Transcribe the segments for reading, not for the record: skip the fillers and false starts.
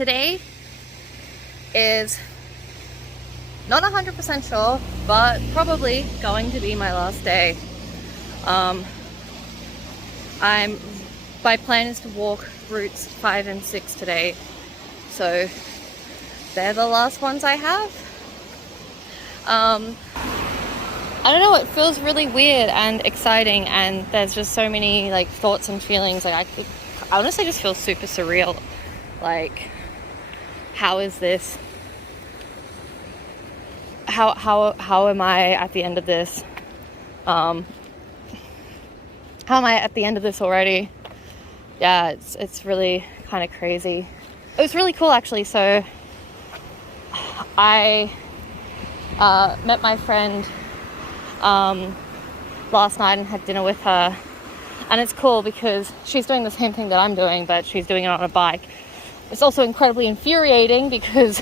today is not 100% sure, but probably going to be my last day. My plan is to walk routes 5 and 6 today, so they're the last ones I have. I don't know, it feels really weird and exciting, and there's just so many like thoughts and feelings. Like I honestly just feel super surreal. Like, how is this? How am I at the end of this? How am I at the end of this already? Yeah, it's really kind of crazy. It was really cool actually. So I met my friend last night and had dinner with her, and it's cool because she's doing the same thing that I'm doing, but she's doing it on a bike. It's also incredibly infuriating because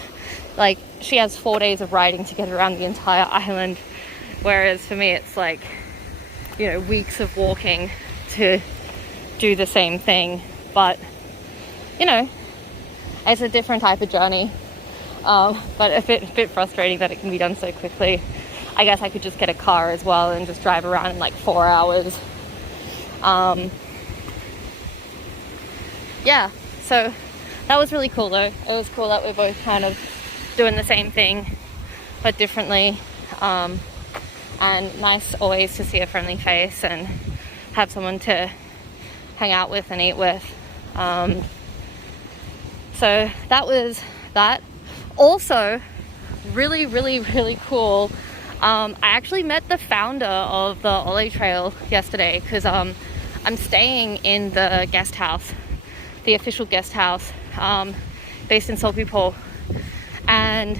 like she has 4 days of riding to get around the entire island, whereas for me it's like, you know, weeks of walking to do the same thing. But you know, it's a different type of journey, but a bit frustrating that it can be done so quickly. I guess I could just get a car as well and just drive around in like 4 hours. Yeah, so that was really cool though. It was cool that we're both kind of doing the same thing but differently, and nice always to see a friendly face and have someone to hang out with and eat with. So that was that. Also really, really, really cool, I actually met the founder of the Olle Trail yesterday, because I'm staying in the guest house, the official guest house, based in Seogwipo. And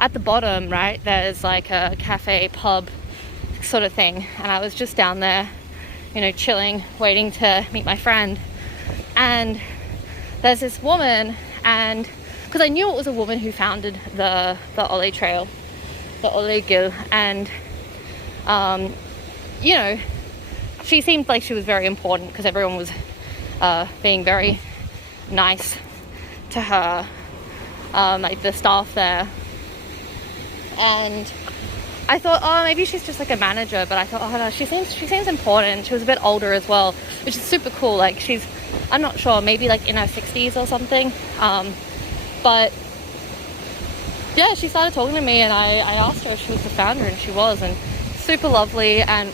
at the bottom, right, there's like a cafe, pub sort of thing. And I was just down there, you know, chilling, waiting to meet my friend. And there's this woman, and because I knew it was a woman who founded the Olle Trail, the Olle Gil, and you know, she seemed like she was very important because everyone was being very nice to her, like the staff there. And I thought, oh, maybe she's just like a manager, but I thought, oh no, she seems important. She was a bit older as well, which is super cool. Like she's, I'm not sure, maybe like in her 60s or something. But yeah, she started talking to me, and I asked her if she was the founder, and she was, and super lovely and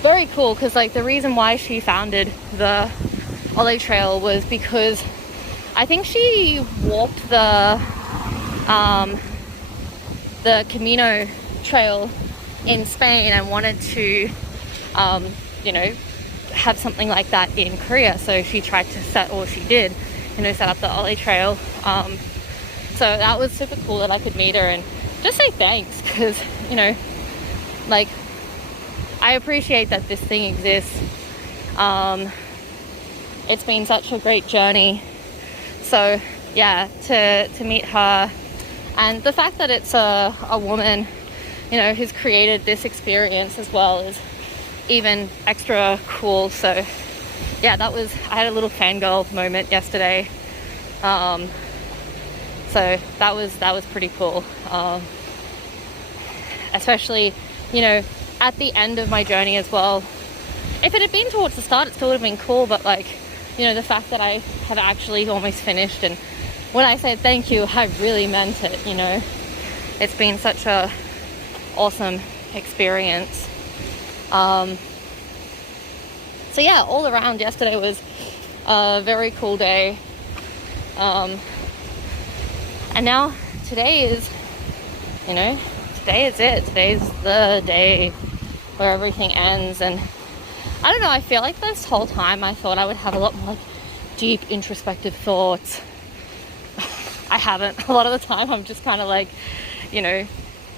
very cool, because like the reason why she founded the Olle Trail was because I think she walked the Camino Trail in Spain and wanted to you know, have something like that in Korea, so she tried to set up the Olle Trail. So that was super cool that I could meet her and just say thanks, because, you know, like, I appreciate that this thing exists. It's been such a great journey. So yeah, to meet her, and the fact that it's a woman, you know, who's created this experience as well is even extra cool. So yeah, I had a little fangirl moment yesterday. So that was pretty cool. Especially, you know, at the end of my journey as well. If it had been towards the start, it still would have been cool, but like, you know, the fact that I have actually almost finished, and when I said thank you, I really meant it, you know. It's been such a awesome experience. So yeah, all around yesterday was a very cool day. And now today is, you know, today is it. Today's the day where everything ends. And I don't know, I feel like this whole time I thought I would have a lot more like deep introspective thoughts. I haven't. A lot of the time I'm just kind of like, you know,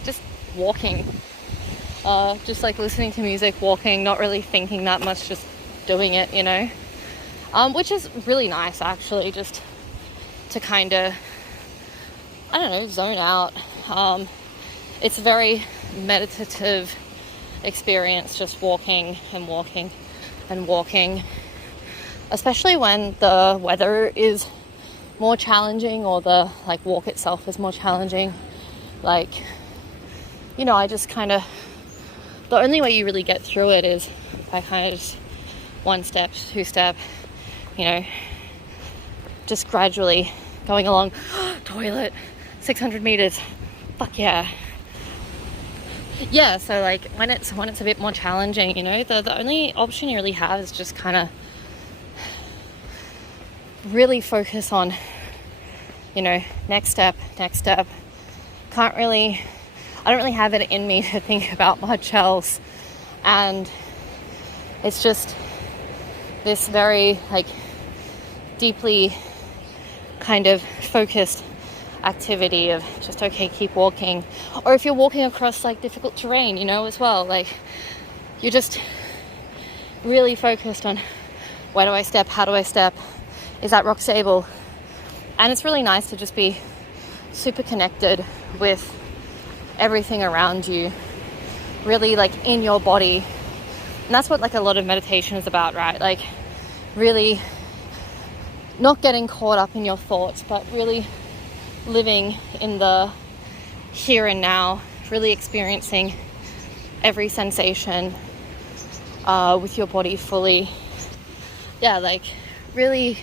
just walking, just like listening to music, walking, not really thinking that much, just doing it, you know, which is really nice actually, just to kind of, I don't know, zone out. It's a very meditative experience, just walking and walking and walking, especially when the weather is more challenging, or the like walk itself is more challenging, like, you know, I just kind of, the only way you really get through it is by kind of just one step, two step, you know, just gradually going along. Toilet, 600 meters, fuck yeah. Yeah, so like when it's a bit more challenging, you know, the only option you really have is just kind of really focus on, you know, next step. I don't really have it in me to think about much else, and it's just this very like deeply kind of focused activity of just, okay, keep walking. Or if you're walking across like difficult terrain, you know, as well, like you're just really focused on, where do I step, how do I step, is that rock stable? And it's really nice to just be super connected with everything around you, really like in your body. And that's what like a lot of meditation is about, right? Like really not getting caught up in your thoughts, but really living in the here and now, really experiencing every sensation with your body fully. Yeah, like really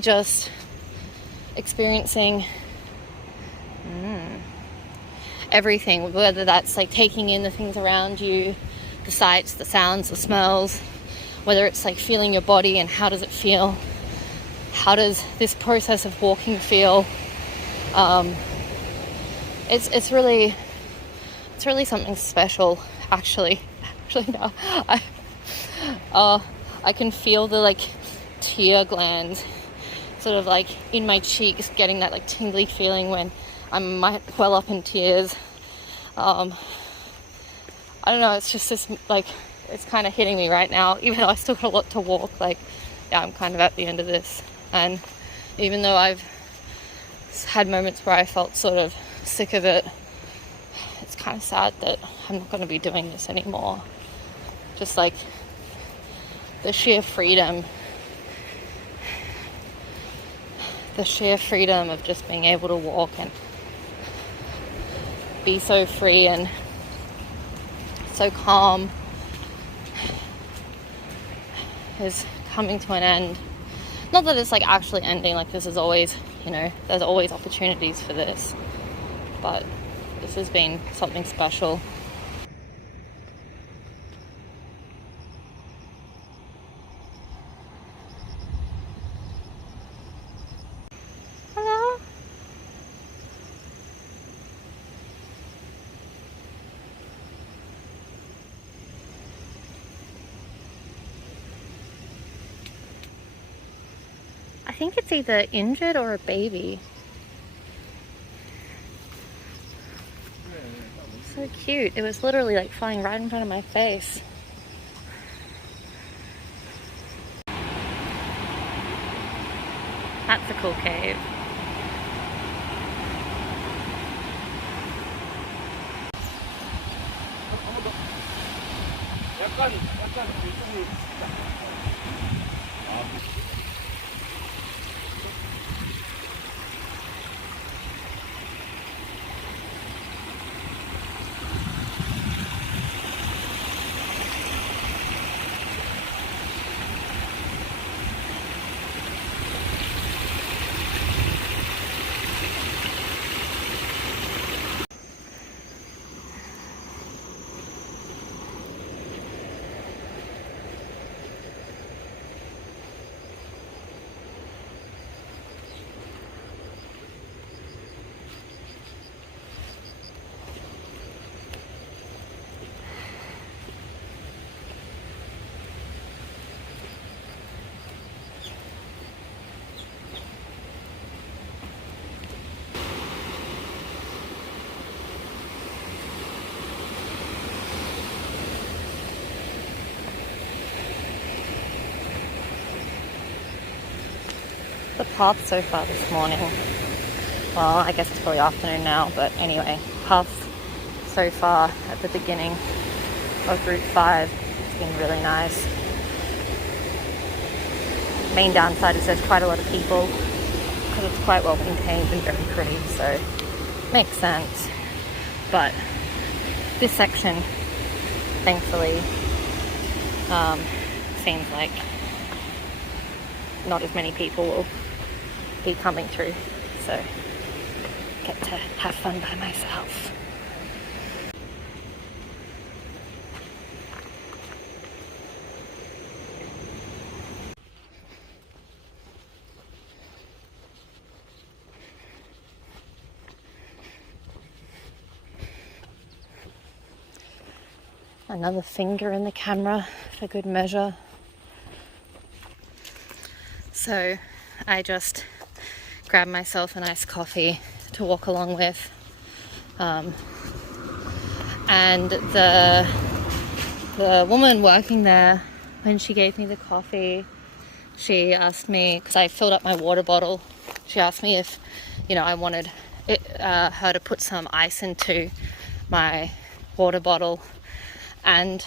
just experiencing everything, whether that's like taking in the things around you, the sights, the sounds, the smells, whether it's like feeling your body and how does it feel, how does this process of walking feel. It's really something special, actually now. I can feel the like tear glands sort of like in my cheeks, getting that like tingly feeling when I might well up in tears. I don't know, it's just this like, it's kind of hitting me right now, even though I still got a lot to walk. Like, yeah, I'm kind of at the end of this, and even though I've had moments where I felt sort of sick of it, it's kind of sad that I'm not going to be doing this anymore. Just like the sheer freedom of just being able to walk and be so free and so calm is coming to an end. Not that it's like actually ending, like this is always, you know, there's always opportunities for this, but this has been something special. Hello? I think it's either injured or a baby. So cute. It was literally like flying right in front of my face. That's a cool cave. The path so far this morning, well, I guess it's probably afternoon now, but anyway, path so far at the beginning of Route 5, it's been really nice. main downside is there's quite a lot of people because it's quite well maintained and very pretty, so makes sense. But this section, thankfully, seems like not as many people will be coming through, so get to have fun by myself. Another finger in the camera for good measure. So I just grabbed myself a nice coffee to walk along with. And the woman working there, when she gave me the coffee, she asked me, because I filled up my water bottle, she asked me if, I wanted her to put some ice into my water bottle. And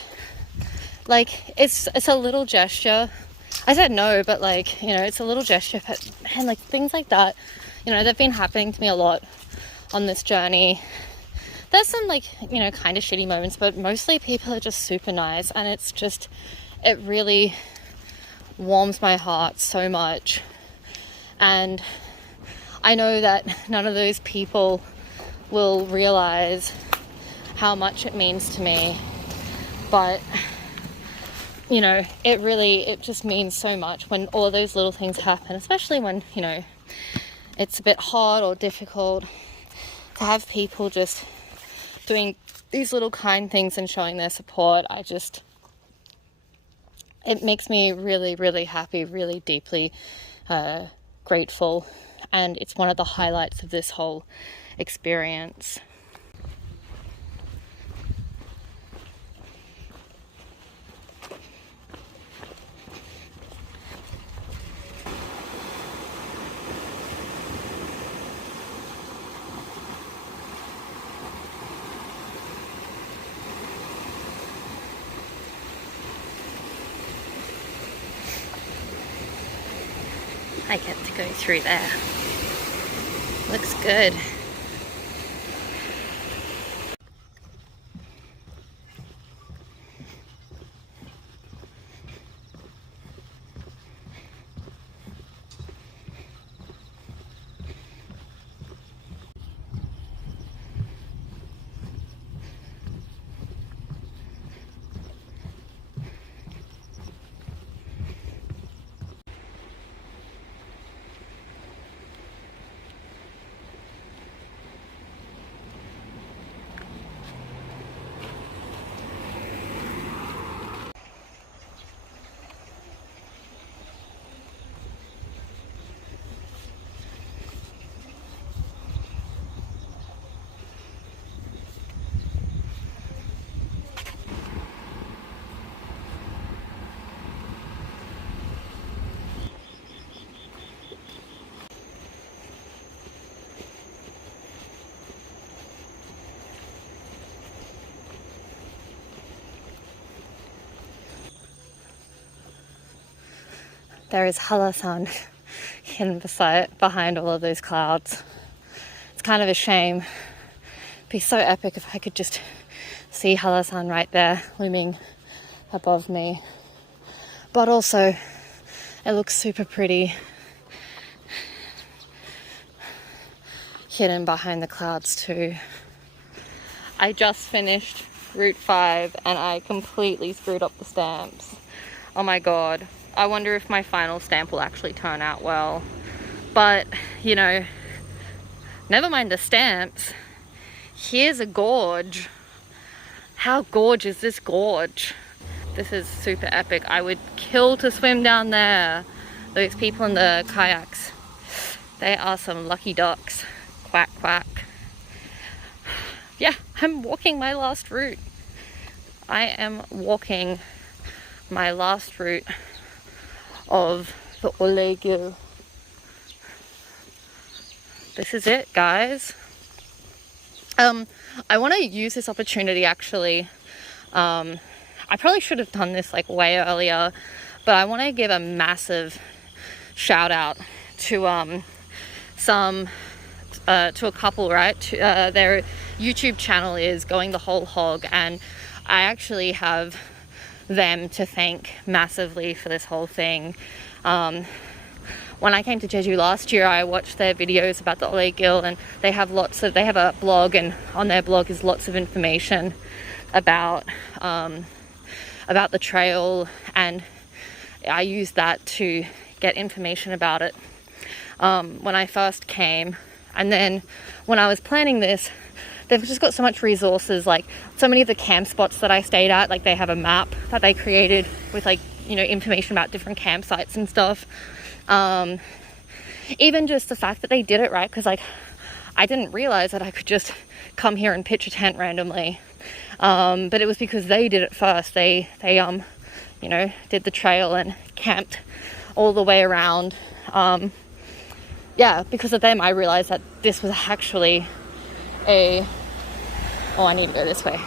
it's a little gesture. I said no, but it's a little gesture. But man, things like that, they've been happening to me a lot on this journey. There's some kind of shitty moments, but mostly people are just super nice, and it really warms my heart so much. And I know that none of those people will realize how much it means to me. But, it just means so much when all those little things happen, especially when, it's a bit hard or difficult to have people just doing these little kind things and showing their support. It makes me really, really happy, really deeply grateful. And it's one of the highlights of this whole experience. I get to go through there. Looks good. There is Halasan hidden behind all of those clouds. It's kind of a shame. It'd be so epic if I could just see Halasan right there looming above me. But also, it looks super pretty hidden behind the clouds too. I just finished Route 5 and I completely screwed up the stamps. Oh my god. I wonder if my final stamp will actually turn out well. But, never mind the stamps. Here's a gorge. How gorge is this gorge? This is super epic. I would kill to swim down there. Those people in the kayaks, they are some lucky ducks. Quack, quack. Yeah, I'm walking my last route. I am walking my last route of the Olle Trail. This is it, guys. I want to use this opportunity actually. I probably should have done this way earlier, but I want to give a massive shout out to to a couple, right? Their YouTube channel is Going the Whole Hog, and I actually have them to thank massively for this whole thing. When I came to Jeju last year, I watched their videos about the Olle Trail, and they have a blog, and on their blog is lots of information about the trail, and I used that to get information about it when I first came. And then when I was planning this, they've just got so much resources, like so many of the camp spots that I stayed at, like they have a map that they created with, like, you know, information about different campsites and stuff. Even just the fact that they did it, right? Because, like, I didn't realize that I could just come here and pitch a tent randomly. But it was because they did it first. They you know, did the trail and camped all the way around. Yeah, because of them, I realized that this was actually I need to go this way.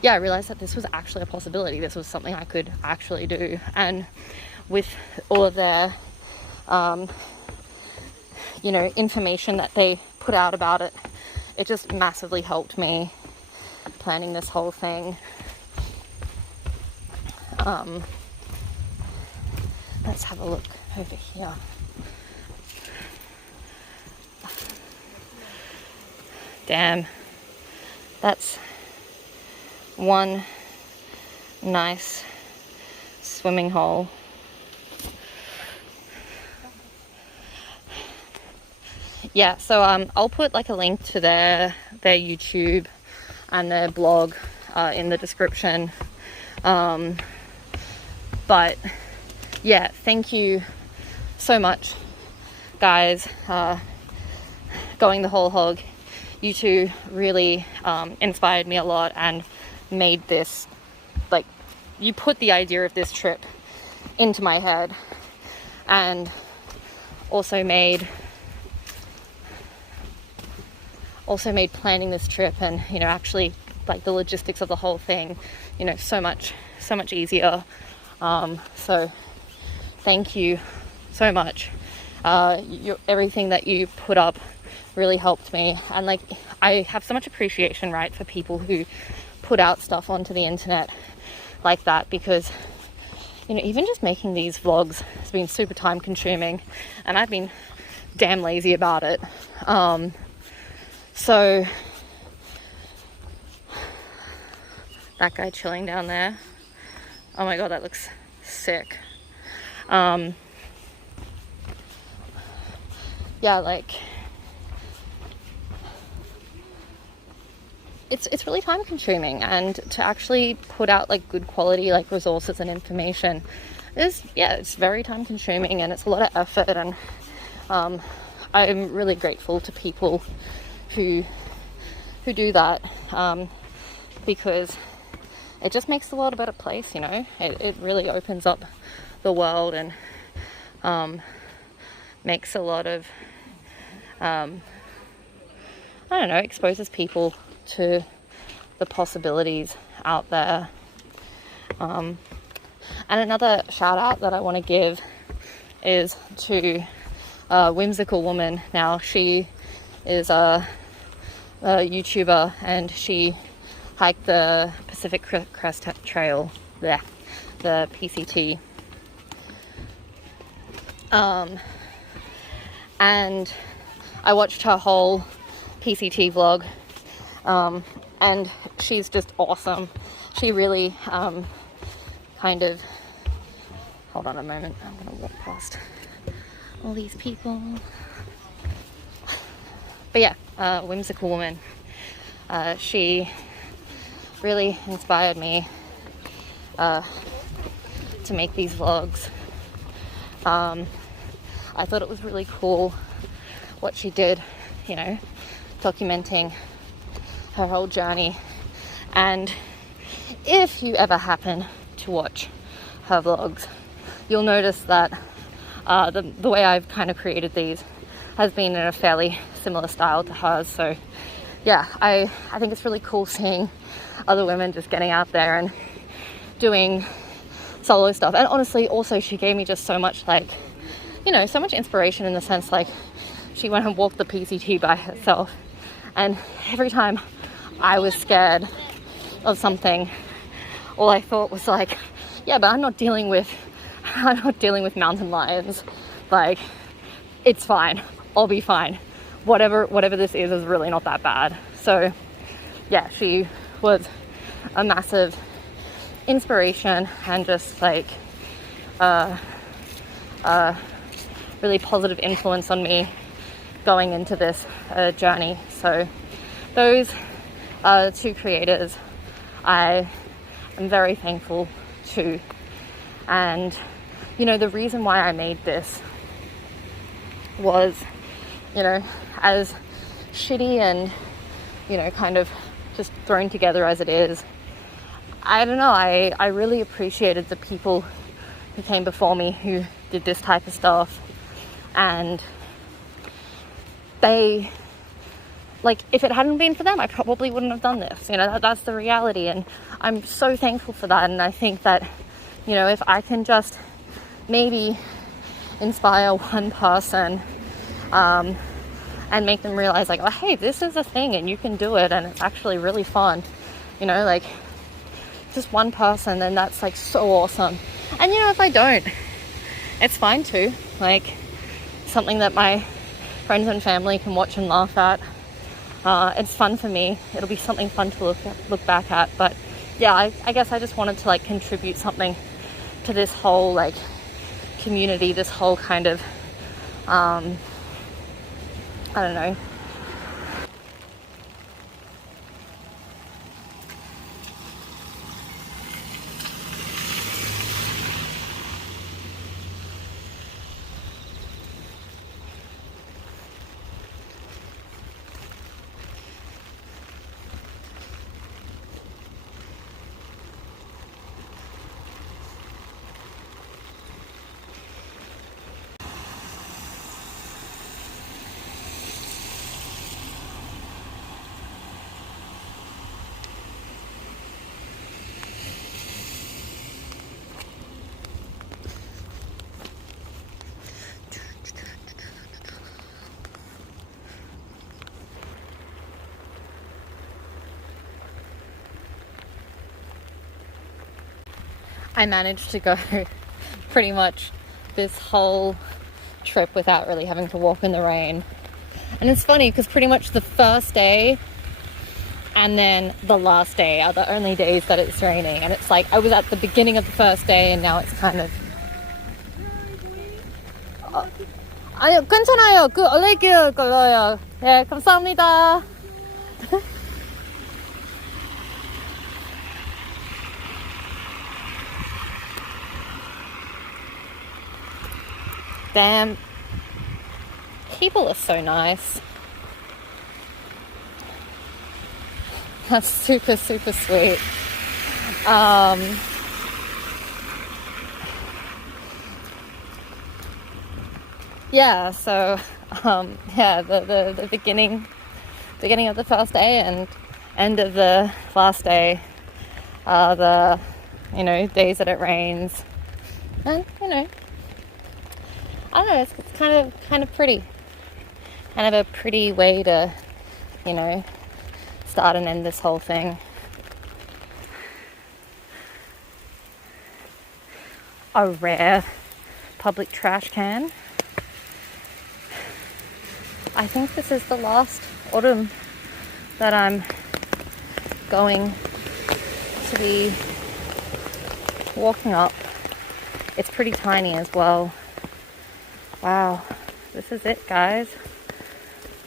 Yeah, I realized that this was actually a possibility. This was something I could actually do. And with all of their, you know, information that they put out about it, it just massively helped me planning this whole thing. Let's have a look over here. Damn, that's one nice swimming hole. Yeah, so I'll put like a link to their YouTube and their blog in the description. But yeah, thank you so much, guys. Going the Whole Hog, you two really inspired me a lot and made this, like, you put the idea of this trip into my head, and also made planning this trip and, you know, actually, like, the logistics of the whole thing, you know, so much easier. So thank you so much. Everything that you put up really helped me, and, like, I have so much appreciation, right, for people who put out stuff onto the internet like that, because, you know, even just making these vlogs has been super time consuming, and I've been damn lazy about it. So that guy chilling down there, oh my god, that looks sick. Yeah, like, it's really time consuming, and to actually put out, like, good quality, like, resources and information is, yeah, it's very time consuming, and it's a lot of effort, and I'm really grateful to people who do that, because it just makes the world a better place, you know. It really opens up the world, and makes a lot of I don't know, exposes people to the possibilities out there. And another shout out that I want to give is to Whimsical Woman. Now, she is a YouTuber, and she hiked the Pacific Crest Trail, the PCT. And I watched her whole PCT vlog, and she's just awesome. She really kind of, hold on a moment, I'm gonna walk past all these people. But yeah, Whimsical Woman, she really inspired me to make these vlogs. I thought it was really cool what she did, you know, documenting her whole journey. And if you ever happen to watch her vlogs, you'll notice that the way I've kind of created these has been in a fairly similar style to hers. So yeah, I think it's really cool seeing other women just getting out there and doing solo stuff. And honestly, also she gave me just so much, like, you know, so much inspiration in the sense, like, she went and walked the PCT by herself, and every time I was scared of something, all I thought was like, yeah, but I'm not dealing with mountain lions. Like, it's fine. I'll be fine. Whatever this is really not that bad. So yeah, she was a massive inspiration and just like really positive influence on me going into this journey. So those two creators I am very thankful to. And you know, the reason why I made this was, you know, as shitty and, you know, kind of just thrown together as it is, I don't know, I really appreciated the people who came before me who did this type of stuff. And they, like, if it hadn't been for them, I probably wouldn't have done this. You know, that's the reality. And I'm so thankful for that. And I think that, you know, if I can just maybe inspire one person and make them realize, like, oh, hey, this is a thing and you can do it and it's actually really fun, you know, like, just one person, then that's like so awesome. And you know, if I don't, it's fine too. Like, something that my friends and family can watch and laugh at. It's fun for me. It'll be something fun to look back at. But yeah, I guess I just wanted to like contribute something to this whole like community, this whole kind of I don't know. I managed to go pretty much this whole trip without really having to walk in the rain. And it's funny because pretty much the first day and then the last day are the only days that it's raining. And it's like I was at the beginning of the first day and now it's kind of 아니요, 괜찮아요. 그 올레길 걸어요. 네, 감사합니다. Damn, people are so nice. That's super, super sweet. Yeah, so yeah, the beginning of the first day and end of the last day are the, you know, days that it rains. And, you know, I don't know, it's kind of pretty. Kind of a pretty way to, you know, start and end this whole thing. A rare public trash can. I think this is the last autumn that I'm going to be walking up. It's pretty tiny as well. Wow, this is it, guys.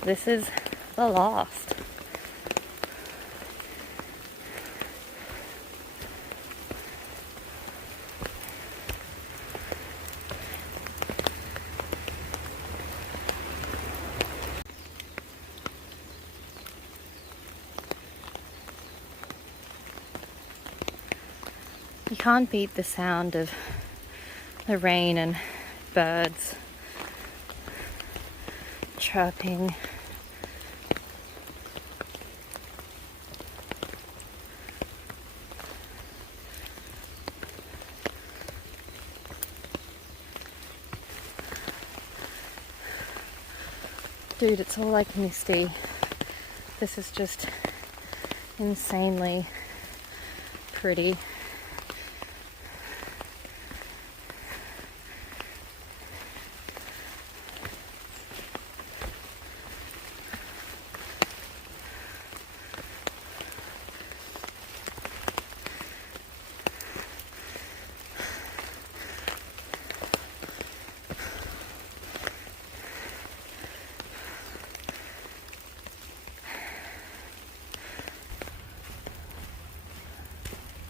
This is the last. You can't beat the sound of the rain and birds chirping. Dude, it's all like misty. This is just insanely pretty.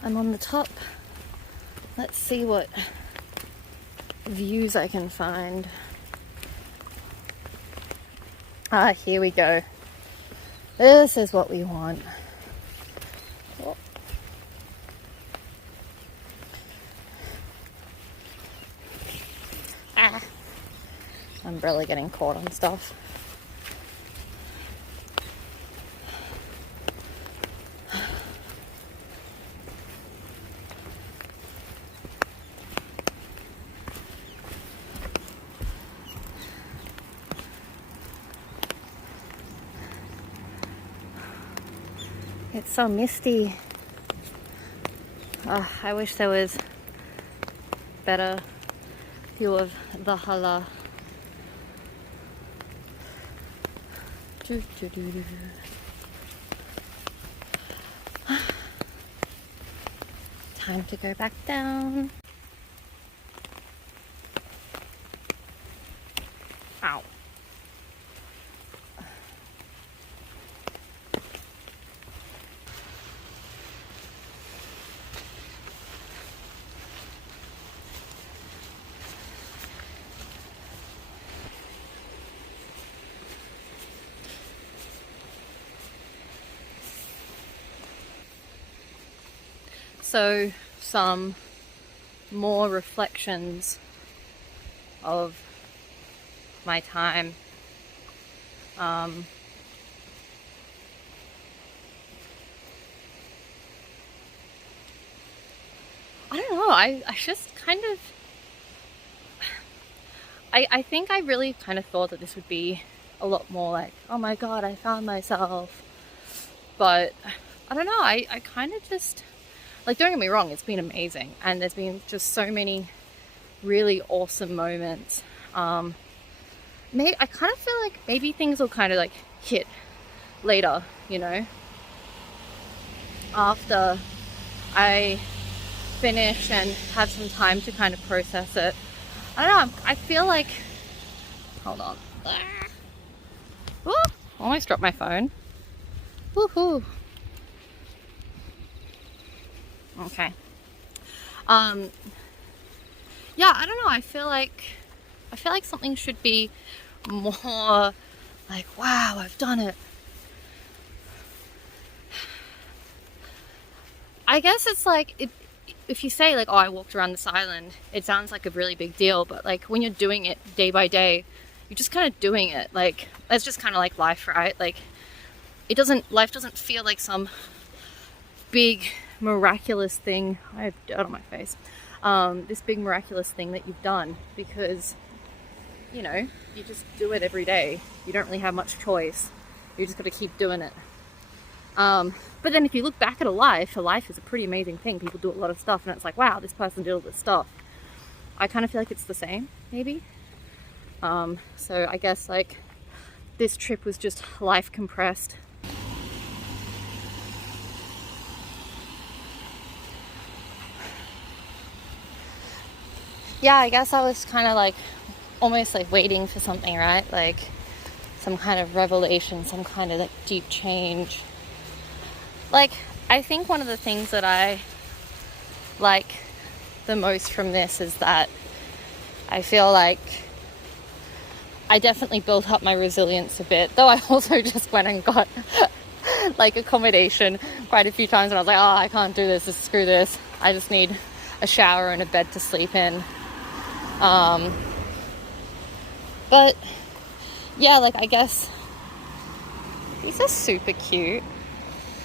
I'm on the top. Let's see what views I can find. Ah, here we go. This is what we want. Oh. Ah. Umbrella getting caught on stuff. It's so misty. Oh, I wish there was better view of the hala. Time to go back down. Ow. So, some more reflections of my time. I don't know, I just kind of, I think I really kind of thought that this would be a lot more like, oh my god, I found myself. But I don't know, I kind of just, like, don't get me wrong, it's been amazing, and there's been just so many really awesome moments. I kind of feel like maybe things will kind of like hit later, you know, after I finish and have some time to kind of process it. I don't know, I feel like, hold on. Ooh, almost dropped my phone. Woohoo. Okay. Yeah, I don't know, I feel like something should be more like, wow, I've done it. I guess it's like, if you say like, oh, I walked around this island, it sounds like a really big deal, but like when you're doing it day by day, you're just kind of doing it. Like, that's just kind of like life, right? Like, life doesn't feel like some big miraculous thing. I have dirt on my face. This big miraculous thing that you've done, because, you know, you just do it every day. You don't really have much choice. You just got to keep doing it. But then if you look back at a life is a pretty amazing thing. People do a lot of stuff and it's like, wow, this person did all this stuff. I kind of feel like it's the same, maybe. So I guess like this trip was just life compressed. Yeah, I guess I was kind of like almost like waiting for something, right? Like some kind of revelation, some kind of like deep change. Like, I think one of the things that I like the most from this is that I feel like I definitely built up my resilience a bit, though I also just went and got like accommodation quite a few times and I was like, oh, I can't do this, screw this. I just need a shower and a bed to sleep in. But yeah, like, I guess these are super cute,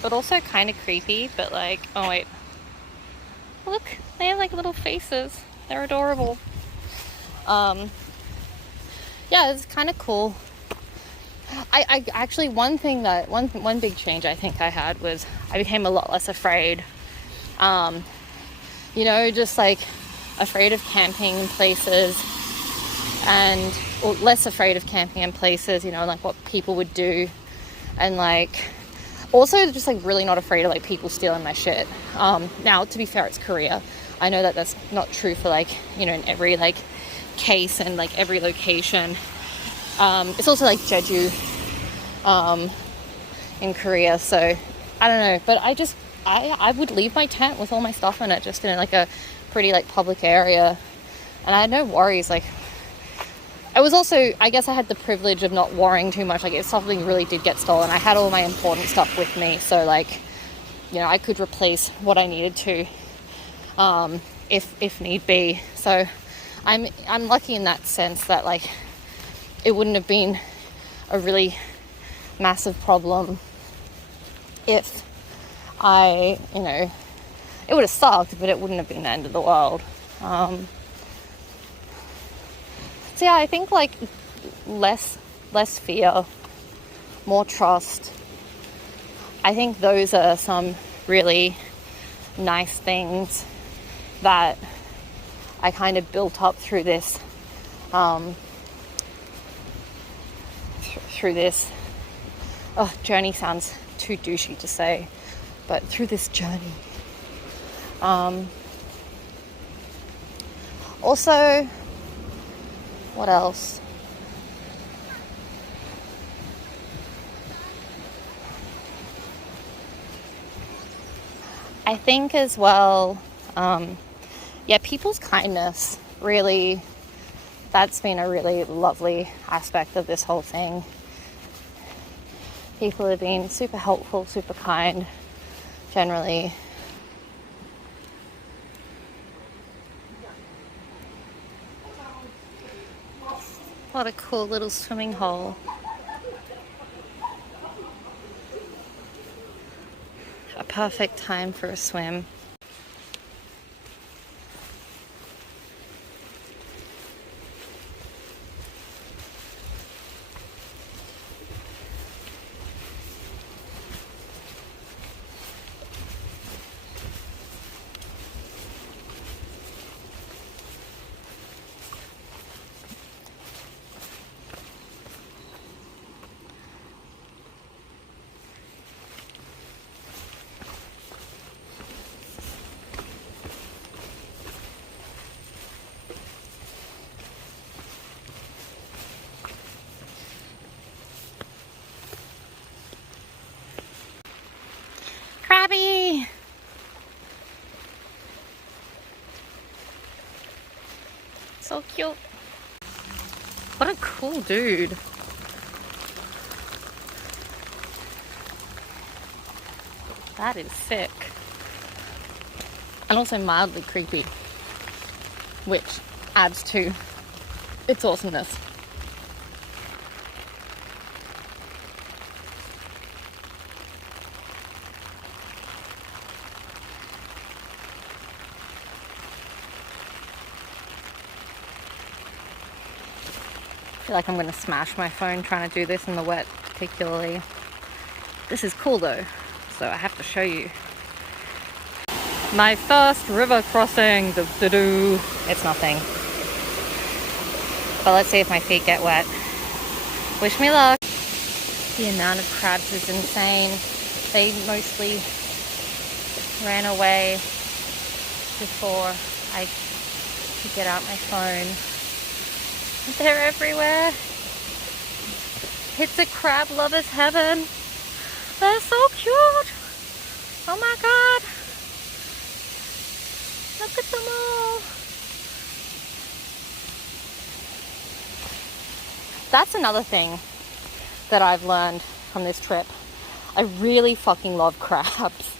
but also kind of creepy, but like, oh wait, look, they have like little faces. They're adorable. Yeah, it's kind of cool I actually, one big change I think I had was I became a lot less afraid. Just like afraid of camping in places, or less afraid of camping in places, like what people would do, and like also just like really not afraid of like people stealing my shit. Now, to be fair, it's Korea. I know that that's not true for like, in every like case and like every location. It's also like Jeju in Korea, so I don't know, but I would leave my tent with all my stuff in it, just in like a pretty like public area, and I had no worries. Like, it was also, I guess I had the privilege of not worrying too much. Like, if something really did get stolen, I had all my important stuff with me, so like, I could replace what I needed to, if need be. So I'm lucky in that sense that like it wouldn't have been a really massive problem if it would have sucked, but it wouldn't have been the end of the world. So yeah, I think like less fear, more trust. I think those are some really nice things that I kind of built up through this journey. Sounds too douchey to say, but through this journey. Also, what else? I think as well, people's kindness, really, that's been a really lovely aspect of this whole thing. People have been super helpful, super kind, generally. What a cool little swimming hole. A perfect time for a swim. Crabby! So cute. What a cool dude. That is sick. And also mildly creepy, which adds to its awesomeness. I feel like I'm going to smash my phone trying to do this in the wet, particularly. This is cool though, so I have to show you. My first river crossing. It's nothing. But let's see if my feet get wet. Wish me luck. The amount of crabs is insane. They mostly ran away before I could get out my phone. They're everywhere. It's a crab lover's heaven. They're so cute. Oh my god. Look at them all. That's another thing that I've learned from this trip. I really fucking love crabs.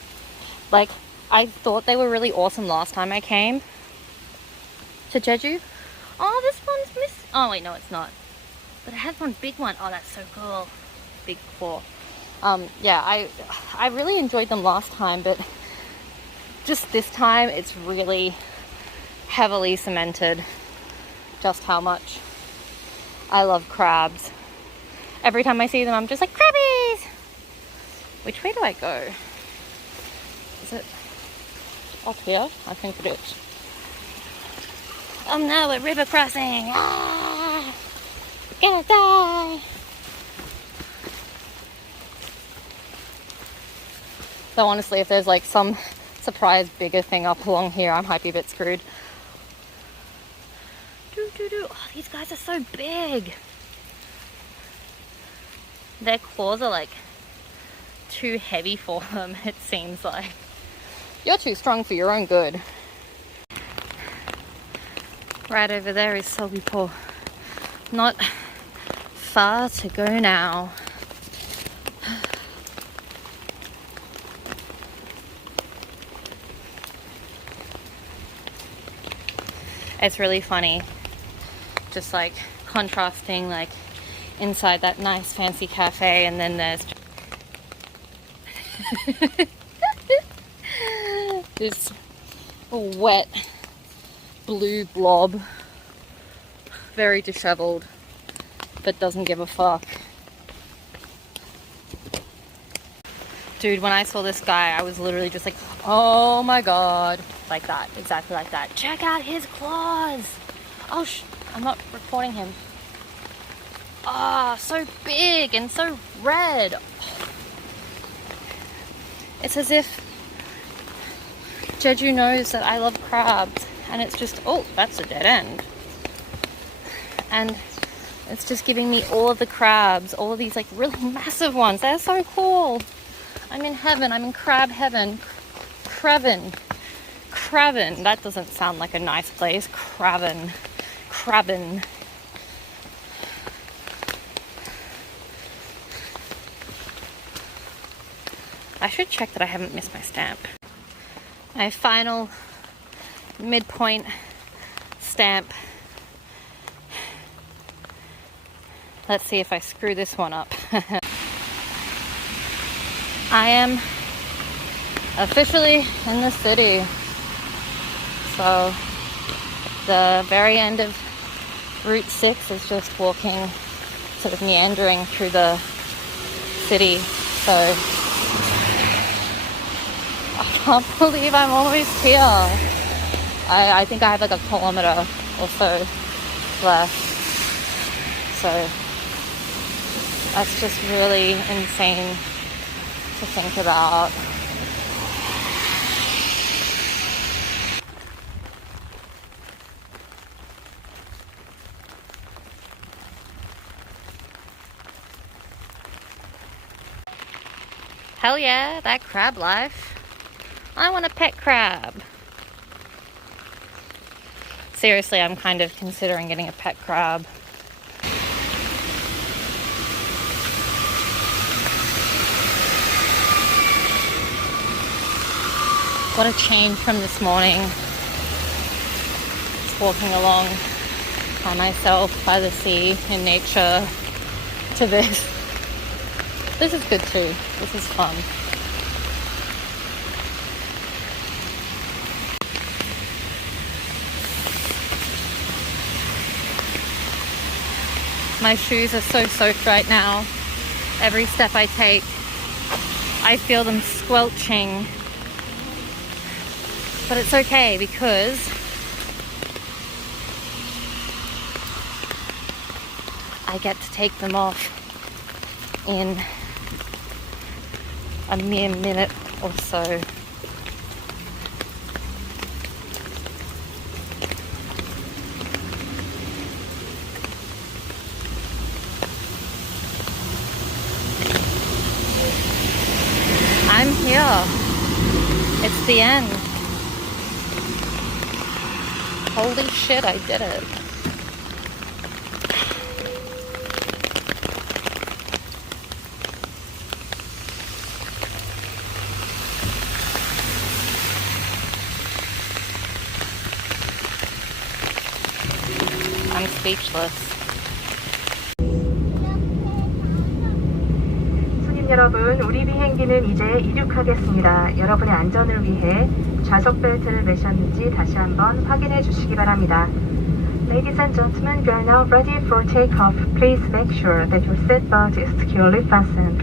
Like, I thought they were really awesome last time I came to Jeju. Oh, this one's missing. Oh wait, no, it's not. But it has one big one. Oh, that's so cool. Big claw. Yeah, I really enjoyed them last time, but just this time it's really heavily cemented just how much I love crabs. every time I see them, I'm just like, crabbies! Which way do I go? Is it up here? I think it is. Oh no, we're river crossing! Ah! We're gonna die! So honestly, if there's like some surprise bigger thing up along here, I might be a bit screwed. Oh, these guys are so big. Their claws are like too heavy for them, it seems like. You're too strong for your own good. Right over there is Sobipo. Not far to go now. It's really funny, just like contrasting like inside that nice fancy cafe, and then there's this wet blue blob, very disheveled, but doesn't give a fuck. Dude, when I saw this guy, I was literally just like, oh my god. Like that, exactly like that. Check out his claws! Oh, I'm not recording him. Ah, so big and so red. It's as if Jeju knows that I love crabs, and it's just, oh, that's a dead end. And it's just giving me all of the crabs, all of these like really massive ones. They're so cool. I'm in heaven, I'm in crab heaven. Craven. Craven. That doesn't sound like a nice place. Craven. Craven. I should check that I haven't missed my stamp. My final midpoint stamp. Let's see if I screw this one up. I am officially in the city. So the very end of Route 6 is just walking, sort of meandering through the city. So I can't believe I'm almost here. I think I have like a kilometer or so left. So that's just really insane to think about. Hell yeah, that crab life. I want a pet crab. Seriously, I'm kind of considering getting a pet crab. What a change from this morning. Just walking along by myself, by the sea, in nature, to this. This is good too. This is fun. My shoes are so soaked right now. Every step I take, I feel them squelching. But it's okay because I get to take them off in a mere minute or so. I'm here. It's the end. Holy shit, I did it. I'm speechless. 손님 여러분, 우리 비행기는 이제 이륙하겠습니다. 여러분의 안전을 위해 좌석 벨트를 매셨는지 다시 한번 확인해 주시기 바랍니다. Ladies and gentlemen, we are now ready for takeoff. Please make sure that your seatbelt is securely fastened.